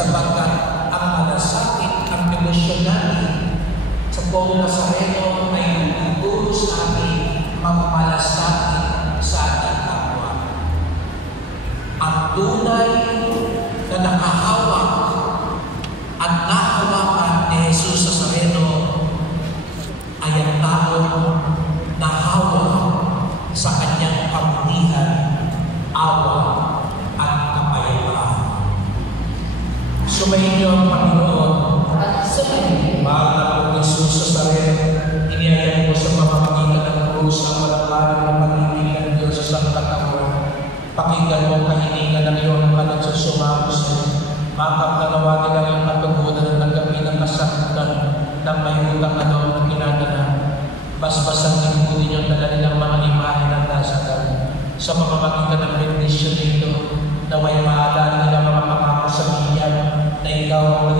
sapagkat ang malasakit, ang emosyonal sa buong Nazareno ay nagtuturo sa atin magmalasakit sa ating kapwa. Ang tunay na nakahawak at nahawakan ni Jesus Nazareno ay ang taong nahawak sa kanyang kabutihan, awa, at kapayapaan. Sumayin niyo ang Panginoon At sumayin. mahal na po Jesus Nazareno, iniayan mo sa pamamagitan ng krus ang walang ng pag-ibig ng Diyos sa sangkatauhan. Pakinggan mo ang kahilingan ng iyong kanagsusumamo sa iyo. Makap na nawa nila yung katugunan ng tanggapin ng kasakitan ng may utang na loob na kinadala. Basbasan din po ninyong dala nilang mga imahe ng dasal. Sa pamamagitan ng bendisyon nito, na may maalala nila mga pangako sa bigyan na ikaw ang